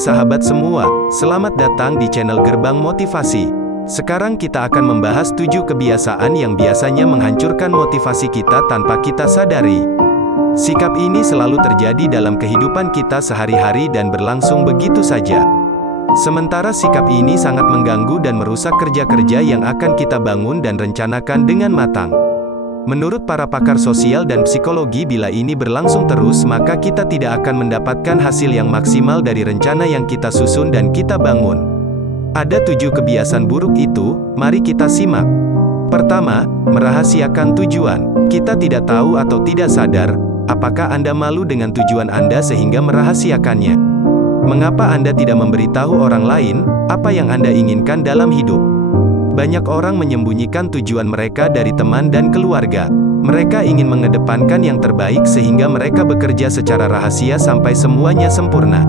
Hai sahabat semua, selamat datang di channel Gerbang Motivasi. Sekarang kita akan membahas 7 kebiasaan yang biasanya menghancurkan motivasi kita tanpa kita sadari. Sikap ini selalu terjadi dalam kehidupan kita sehari-hari dan berlangsung begitu saja. Sementara sikap ini sangat mengganggu dan merusak kerja-kerja yang akan kita bangun dan rencanakan dengan matang. Menurut para pakar sosial dan psikologi, bila ini berlangsung terus, maka kita tidak akan mendapatkan hasil yang maksimal dari rencana yang kita susun dan kita bangun. Ada 7 kebiasaan buruk itu, mari kita simak. Pertama, merahasiakan tujuan. Kita tidak tahu atau tidak sadar, apakah Anda malu dengan tujuan Anda sehingga merahasiakannya. Mengapa Anda tidak memberitahu orang lain, apa yang Anda inginkan dalam hidup? Banyak orang menyembunyikan tujuan mereka dari teman dan keluarga. Mereka ingin mengedepankan yang terbaik sehingga mereka bekerja secara rahasia sampai semuanya sempurna.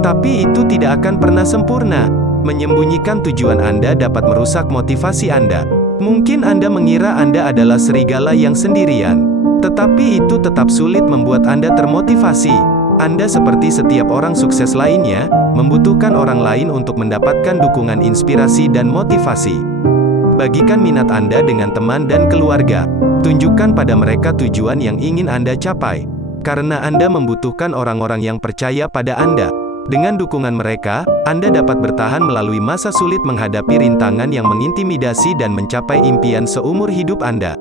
Tapi itu tidak akan pernah sempurna. Menyembunyikan tujuan Anda dapat merusak motivasi Anda. Mungkin Anda mengira Anda adalah serigala yang sendirian. Tetapi itu tetap sulit membuat Anda termotivasi. Anda seperti setiap orang sukses lainnya, membutuhkan orang lain untuk mendapatkan dukungan, inspirasi dan motivasi. Bagikan minat Anda dengan teman dan keluarga. Tunjukkan pada mereka tujuan yang ingin Anda capai. Karena Anda membutuhkan orang-orang yang percaya pada Anda. Dengan dukungan mereka, Anda dapat bertahan melalui masa sulit menghadapi rintangan yang mengintimidasi dan mencapai impian seumur hidup Anda.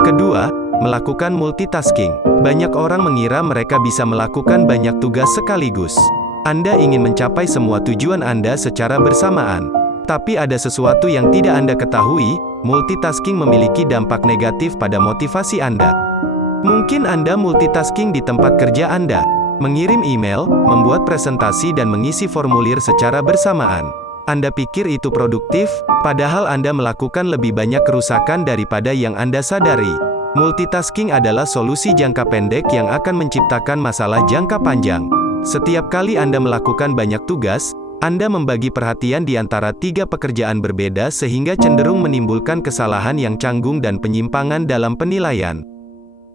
Kedua, melakukan multitasking. Banyak orang mengira mereka bisa melakukan banyak tugas sekaligus. Anda ingin mencapai semua tujuan Anda secara bersamaan. Tapi ada sesuatu yang tidak Anda ketahui, multitasking memiliki dampak negatif pada motivasi Anda. Mungkin Anda multitasking di tempat kerja Anda, mengirim email, membuat presentasi dan mengisi formulir secara bersamaan. Anda pikir itu produktif, padahal Anda melakukan lebih banyak kerusakan daripada yang Anda sadari. Multitasking adalah solusi jangka pendek yang akan menciptakan masalah jangka panjang. Setiap kali Anda melakukan banyak tugas, Anda membagi perhatian di antara 3 pekerjaan berbeda sehingga cenderung menimbulkan kesalahan yang canggung dan penyimpangan dalam penilaian.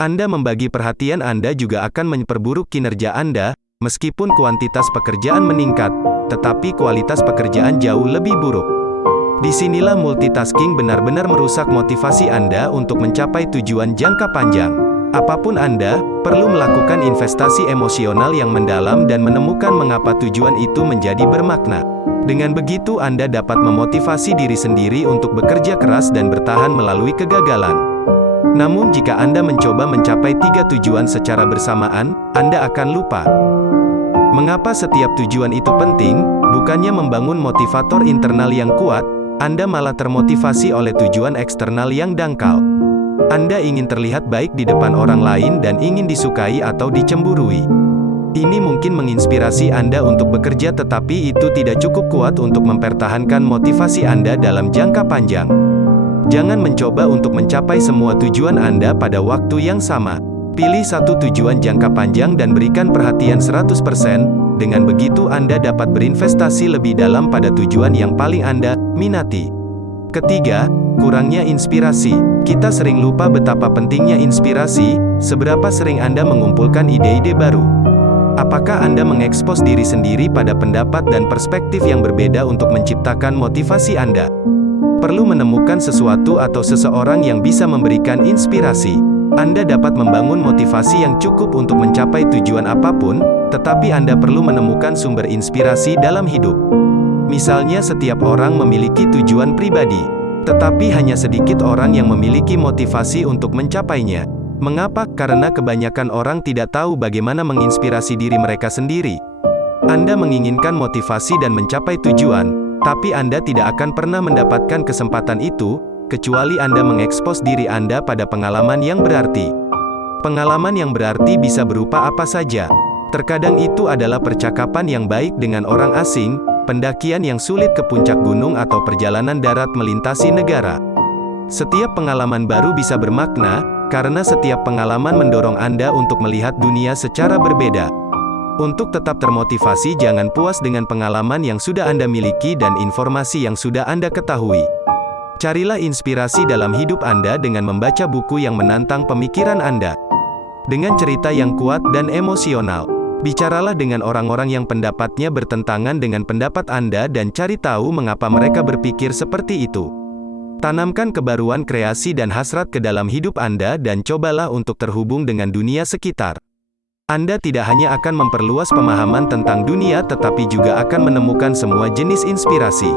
Anda membagi perhatian Anda juga akan memperburuk kinerja Anda, meskipun kuantitas pekerjaan meningkat, tetapi kualitas pekerjaan jauh lebih buruk. Disinilah multitasking benar-benar merusak motivasi Anda untuk mencapai tujuan jangka panjang. Apapun Anda, perlu melakukan investasi emosional yang mendalam dan menemukan mengapa tujuan itu menjadi bermakna. Dengan begitu Anda dapat memotivasi diri sendiri untuk bekerja keras dan bertahan melalui kegagalan. Namun jika Anda mencoba mencapai 3 tujuan secara bersamaan, Anda akan lupa. Mengapa setiap tujuan itu penting? Bukannya membangun motivator internal yang kuat, Anda malah termotivasi oleh tujuan eksternal yang dangkal. Anda ingin terlihat baik di depan orang lain dan ingin disukai atau dicemburui. Ini mungkin menginspirasi Anda untuk bekerja, tetapi itu tidak cukup kuat untuk mempertahankan motivasi Anda dalam jangka panjang. Jangan mencoba untuk mencapai semua tujuan Anda pada waktu yang sama. Pilih satu tujuan jangka panjang dan berikan perhatian 100%. Dengan begitu Anda dapat berinvestasi lebih dalam pada tujuan yang paling Anda minati. Ketiga, kurangnya inspirasi. Kita sering lupa betapa pentingnya inspirasi. Seberapa sering Anda mengumpulkan ide-ide baru? Apakah Anda mengekspos diri sendiri pada pendapat dan perspektif yang berbeda untuk menciptakan motivasi Anda? Perlu menemukan sesuatu atau seseorang yang bisa memberikan inspirasi. Anda dapat membangun motivasi yang cukup untuk mencapai tujuan apapun, tetapi Anda perlu menemukan sumber inspirasi dalam hidup. Misalnya, setiap orang memiliki tujuan pribadi, tetapi hanya sedikit orang yang memiliki motivasi untuk mencapainya. Mengapa? Karena kebanyakan orang tidak tahu bagaimana menginspirasi diri mereka sendiri. Anda menginginkan motivasi dan mencapai tujuan, tapi Anda tidak akan pernah mendapatkan kesempatan itu, kecuali Anda mengekspos diri Anda pada pengalaman yang berarti. Pengalaman yang berarti bisa berupa apa saja. Terkadang itu adalah percakapan yang baik dengan orang asing, pendakian yang sulit ke puncak gunung atau perjalanan darat melintasi negara. Setiap pengalaman baru bisa bermakna, karena setiap pengalaman mendorong Anda untuk melihat dunia secara berbeda. Untuk tetap termotivasi, jangan puas dengan pengalaman yang sudah Anda miliki dan informasi yang sudah Anda ketahui. Carilah inspirasi dalam hidup Anda dengan membaca buku yang menantang pemikiran Anda. Dengan cerita yang kuat dan emosional. Bicaralah dengan orang-orang yang pendapatnya bertentangan dengan pendapat Anda dan cari tahu mengapa mereka berpikir seperti itu. Tanamkan kebaruan kreasi dan hasrat ke dalam hidup Anda dan cobalah untuk terhubung dengan dunia sekitar. Anda tidak hanya akan memperluas pemahaman tentang dunia tetapi juga akan menemukan semua jenis inspirasi.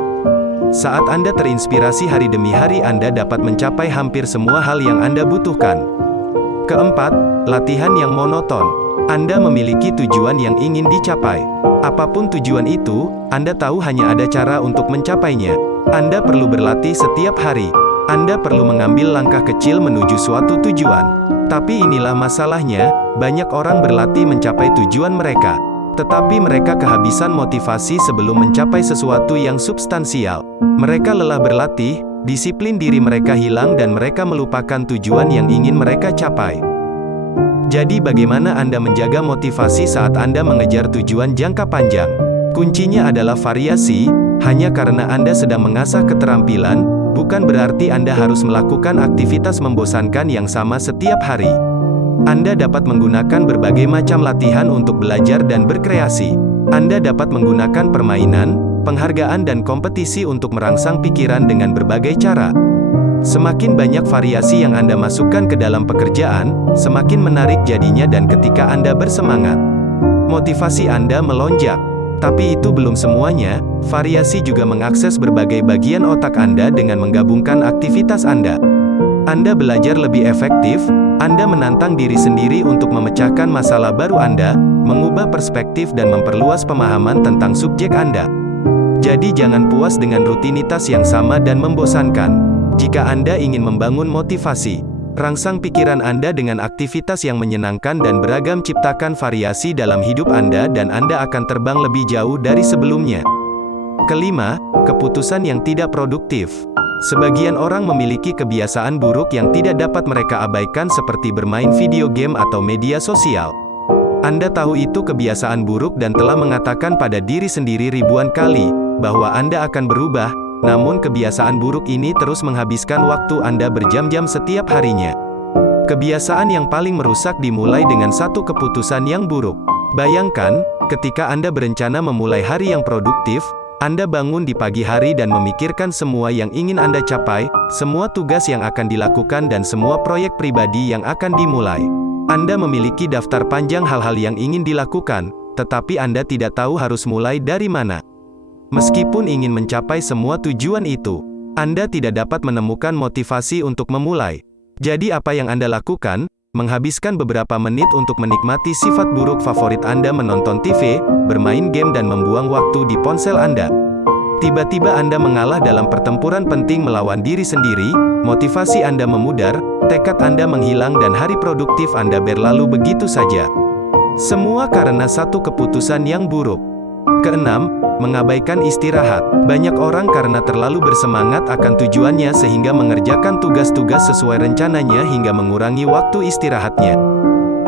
Saat Anda terinspirasi hari demi hari, Anda dapat mencapai hampir semua hal yang Anda butuhkan. Keempat, latihan yang monoton. Anda memiliki tujuan yang ingin dicapai. Apapun tujuan itu, Anda tahu hanya ada cara untuk mencapainya. Anda perlu berlatih setiap hari. Anda perlu mengambil langkah kecil menuju suatu tujuan. Tapi inilah masalahnya, banyak orang berlatih mencapai tujuan mereka. Tetapi mereka kehabisan motivasi sebelum mencapai sesuatu yang substansial. Mereka lelah berlatih, disiplin diri mereka hilang dan mereka melupakan tujuan yang ingin mereka capai. Jadi bagaimana Anda menjaga motivasi saat Anda mengejar tujuan jangka panjang? Kuncinya adalah variasi. Hanya karena Anda sedang mengasah keterampilan, bukan berarti Anda harus melakukan aktivitas membosankan yang sama setiap hari. Anda dapat menggunakan berbagai macam latihan untuk belajar dan berkreasi. Anda dapat menggunakan permainan, penghargaan dan kompetisi untuk merangsang pikiran dengan berbagai cara. Semakin banyak variasi yang Anda masukkan ke dalam pekerjaan, semakin menarik jadinya dan ketika Anda bersemangat, motivasi Anda melonjak. Tapi itu belum semuanya, variasi juga mengakses berbagai bagian otak Anda dengan menggabungkan aktivitas Anda. Anda belajar lebih efektif, Anda menantang diri sendiri untuk memecahkan masalah baru Anda, mengubah perspektif dan memperluas pemahaman tentang subjek Anda. Jadi jangan puas dengan rutinitas yang sama dan membosankan. Jika Anda ingin membangun motivasi, rangsang pikiran Anda dengan aktivitas yang menyenangkan dan beragam, ciptakan variasi dalam hidup Anda dan Anda akan terbang lebih jauh dari sebelumnya. Kelima, keputusan yang tidak produktif. Sebagian orang memiliki kebiasaan buruk yang tidak dapat mereka abaikan seperti bermain video game atau media sosial. Anda tahu itu kebiasaan buruk dan telah mengatakan pada diri sendiri ribuan kali bahwa Anda akan berubah. Namun kebiasaan buruk ini terus menghabiskan waktu Anda berjam-jam setiap harinya. Kebiasaan yang paling merusak dimulai dengan satu keputusan yang buruk. Bayangkan, ketika Anda berencana memulai hari yang produktif, Anda bangun di pagi hari dan memikirkan semua yang ingin Anda capai, semua tugas yang akan dilakukan dan semua proyek pribadi yang akan dimulai. Anda memiliki daftar panjang hal-hal yang ingin dilakukan, tetapi Anda tidak tahu harus mulai dari mana. Meskipun ingin mencapai semua tujuan itu, Anda tidak dapat menemukan motivasi untuk memulai. Jadi apa yang Anda lakukan? Menghabiskan beberapa menit untuk menikmati sifat buruk favorit Anda, menonton TV, bermain game dan membuang waktu di ponsel Anda. Tiba-tiba Anda mengalah dalam pertempuran penting melawan diri sendiri, motivasi Anda memudar, tekad Anda menghilang dan hari produktif Anda berlalu begitu saja. Semua karena satu keputusan yang buruk. Keenam, mengabaikan istirahat. Banyak orang karena terlalu bersemangat akan tujuannya sehingga mengerjakan tugas-tugas sesuai rencananya hingga mengurangi waktu istirahatnya.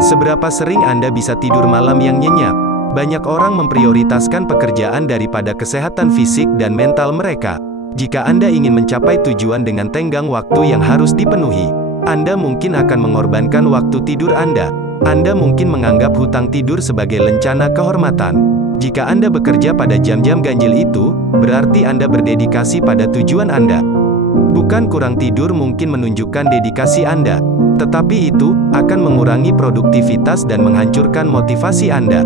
Seberapa sering Anda bisa tidur malam yang nyenyak? Banyak orang memprioritaskan pekerjaan daripada kesehatan fisik dan mental mereka. Jika Anda ingin mencapai tujuan dengan tenggang waktu yang harus dipenuhi, Anda mungkin akan mengorbankan waktu tidur Anda. Anda mungkin menganggap hutang tidur sebagai lencana kehormatan. Jika Anda bekerja pada jam-jam ganjil itu, berarti Anda berdedikasi pada tujuan Anda. Bukan kurang tidur mungkin menunjukkan dedikasi Anda, tetapi itu akan mengurangi produktivitas dan menghancurkan motivasi Anda.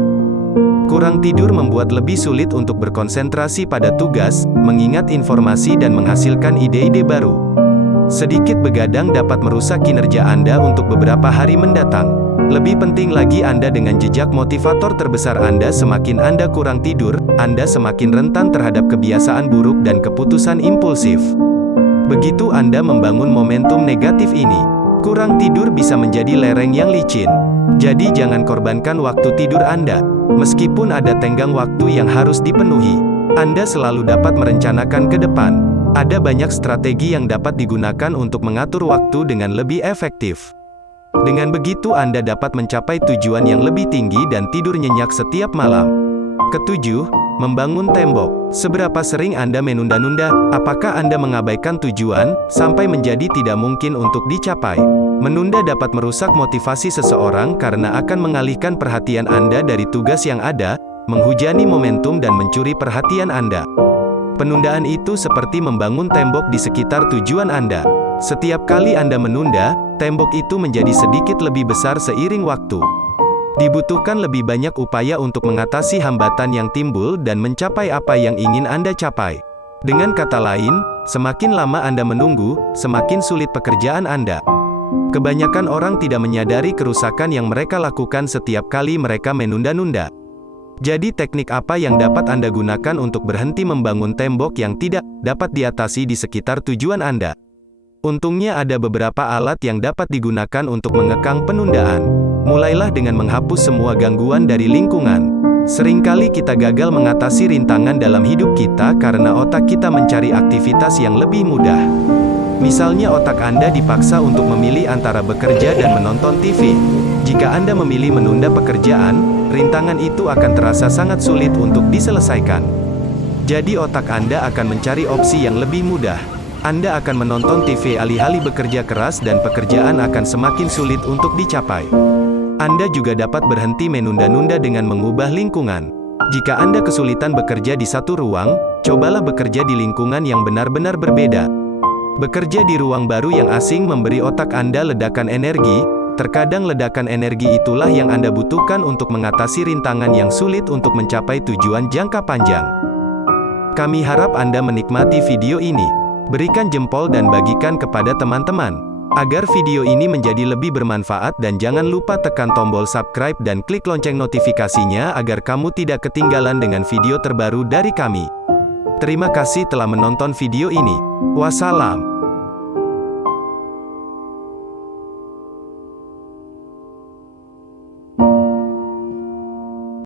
Kurang tidur membuat lebih sulit untuk berkonsentrasi pada tugas, mengingat informasi dan menghasilkan ide-ide baru. Sedikit begadang dapat merusak kinerja Anda untuk beberapa hari mendatang. Lebih penting lagi, Anda dengan jejak motivator terbesar Anda. Semakin Anda kurang tidur, Anda semakin rentan terhadap kebiasaan buruk dan keputusan impulsif. Begitu Anda membangun momentum negatif ini, kurang tidur bisa menjadi lereng yang licin. Jadi jangan korbankan waktu tidur Anda. Meskipun ada tenggang waktu yang harus dipenuhi, Anda selalu dapat merencanakan ke depan. Ada banyak strategi yang dapat digunakan untuk mengatur waktu dengan lebih efektif. Dengan begitu Anda dapat mencapai tujuan yang lebih tinggi dan tidur nyenyak setiap malam. Ketujuh, membangun tembok. Seberapa sering Anda menunda-nunda? Apakah Anda mengabaikan tujuan, sampai menjadi tidak mungkin untuk dicapai? Menunda dapat merusak motivasi seseorang karena akan mengalihkan perhatian Anda dari tugas yang ada, menghujani momentum dan mencuri perhatian Anda. Penundaan itu seperti membangun tembok di sekitar tujuan Anda. Setiap kali Anda menunda, tembok itu menjadi sedikit lebih besar seiring waktu. Dibutuhkan lebih banyak upaya untuk mengatasi hambatan yang timbul dan mencapai apa yang ingin Anda capai. Dengan kata lain, semakin lama Anda menunggu, semakin sulit pekerjaan Anda. Kebanyakan orang tidak menyadari kerusakan yang mereka lakukan setiap kali mereka menunda-nunda. Jadi teknik apa yang dapat Anda gunakan untuk berhenti membangun tembok yang tidak dapat diatasi di sekitar tujuan Anda? Untungnya ada beberapa alat yang dapat digunakan untuk mengekang penundaan. Mulailah dengan menghapus semua gangguan dari lingkungan. Seringkali kita gagal mengatasi rintangan dalam hidup kita karena otak kita mencari aktivitas yang lebih mudah. Misalnya otak Anda dipaksa untuk memilih antara bekerja dan menonton TV. Jika Anda memilih menunda pekerjaan, rintangan itu akan terasa sangat sulit untuk diselesaikan. Jadi otak Anda akan mencari opsi yang lebih mudah. Anda akan menonton TV alih-alih bekerja keras dan pekerjaan akan semakin sulit untuk dicapai. Anda juga dapat berhenti menunda-nunda dengan mengubah lingkungan. Jika Anda kesulitan bekerja di satu ruang, cobalah bekerja di lingkungan yang benar-benar berbeda. Bekerja di ruang baru yang asing memberi otak Anda ledakan energi. Terkadang ledakan energi itulah yang Anda butuhkan untuk mengatasi rintangan yang sulit untuk mencapai tujuan jangka panjang. Kami harap Anda menikmati video ini. Berikan jempol dan bagikan kepada teman-teman, agar video ini menjadi lebih bermanfaat, dan jangan lupa tekan tombol subscribe dan klik lonceng notifikasinya agar kamu tidak ketinggalan dengan video terbaru dari kami. Terima kasih telah menonton video ini. Wassalam.